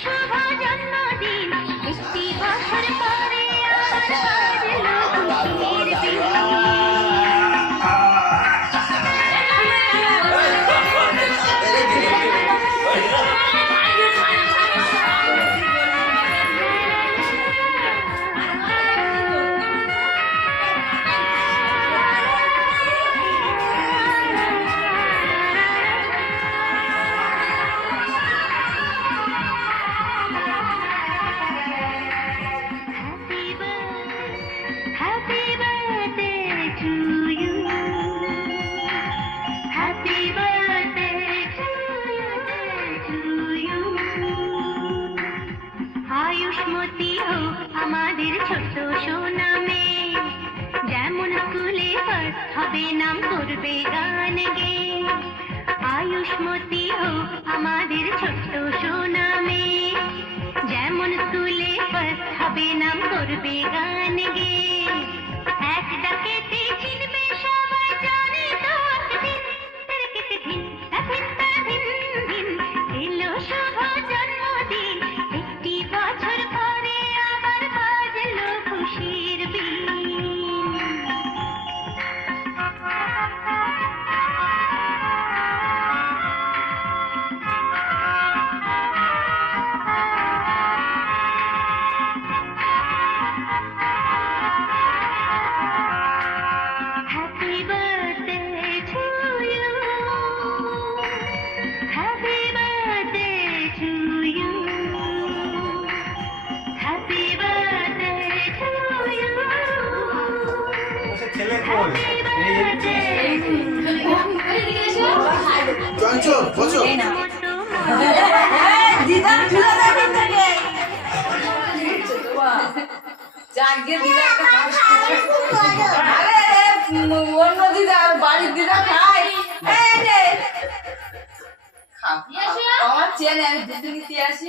should have Ayushmati হোক আমাদের ছোট্ট সোনামে। যেমন স্কুলে ফার্স্ট হবে নাম করবে গান গে। এক ডাকেতে চিনবে সবাই অন্য দিদা বাড়ির দিদা খাই। আমার চেনে আমি দুধ নিতে আসি।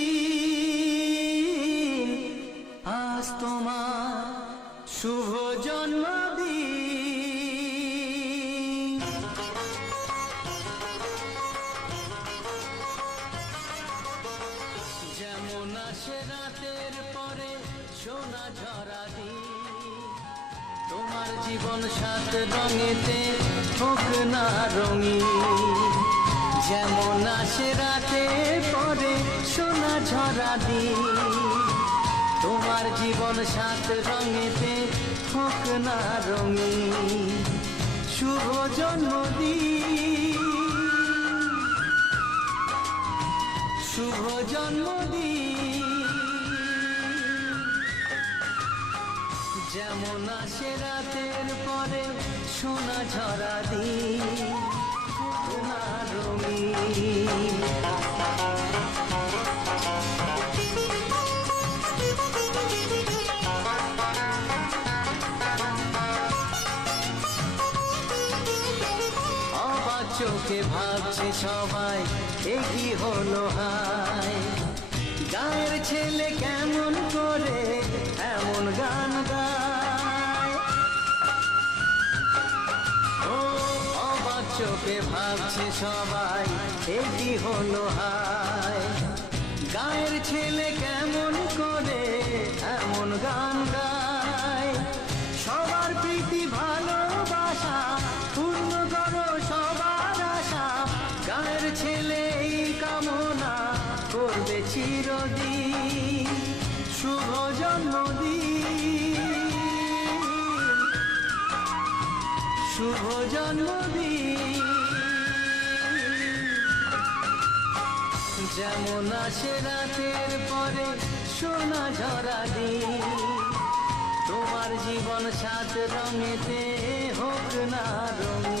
আসে রাতের পরে সোনা ঝরা তোমার জীবন সাত রঙেতে হোক না রঙিন। যেমন আসে রাতে পরে সোনা ঝরা দিন। তোমার জীবন সাত রঙেতে হোক না রঙিন। শুভ জন্মদিন। শুভ জন্মদিন। যেমন আসে রাতের পরে সোনা ঝরা অবাক চোখে ভাবছে সবাই একই হলো হায়? গায়ের ছেলে কেমন করে, এমন গান গায়। চোখে ভাবছে সবাই এটি হলো হায়? গায়ের ছেলে কেমন করে এমন গান শুভ জন্মদিন। যেমন আসে রাতের পরে সোনা ঝরা তোমার জীবন সাত রঙেতে হোক না রঙিন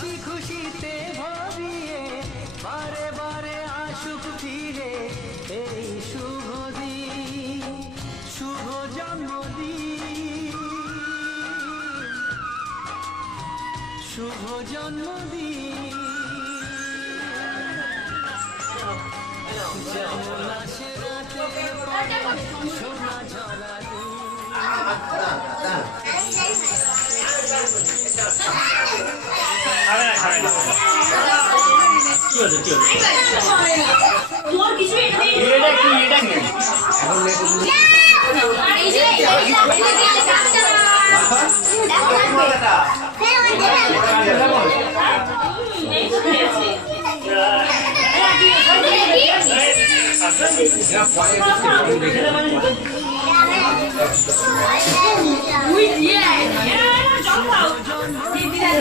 হাসি খুশিতে ভাবিয়ে বারে বারে আশুক ফিরে এই শুভ দিন শুভ জন্মদিন শুভ জন্মদিন যেমন আসে দিন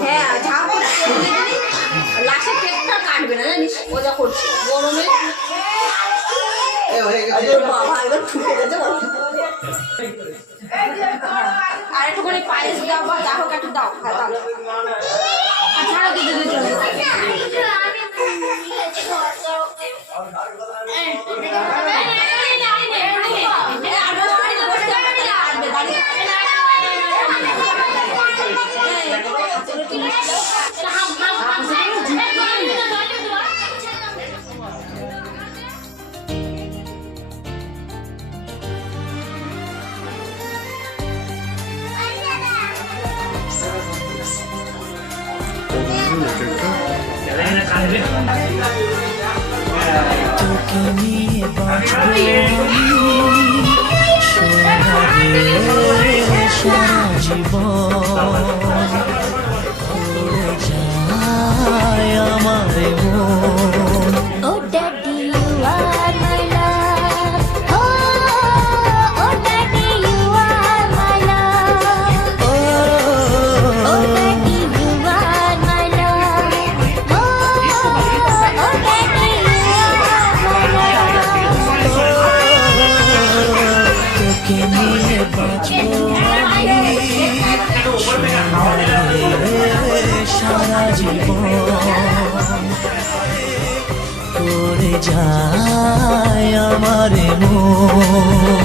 হ্যাঁ ঝাপ লাশের কাটবে না জানিস? মজা করছে। গরমে। আর একটুখানি পায়েস দাও বা যা হোক একটু দাও। হ্যাঁ দাও। তোকে নিয়ে বাঁচবো সোনারে সারা জীবন যায় আমার মন। তোকে নিয়ে বাঁচবো সারা জীবন। করে যায় আমার মন।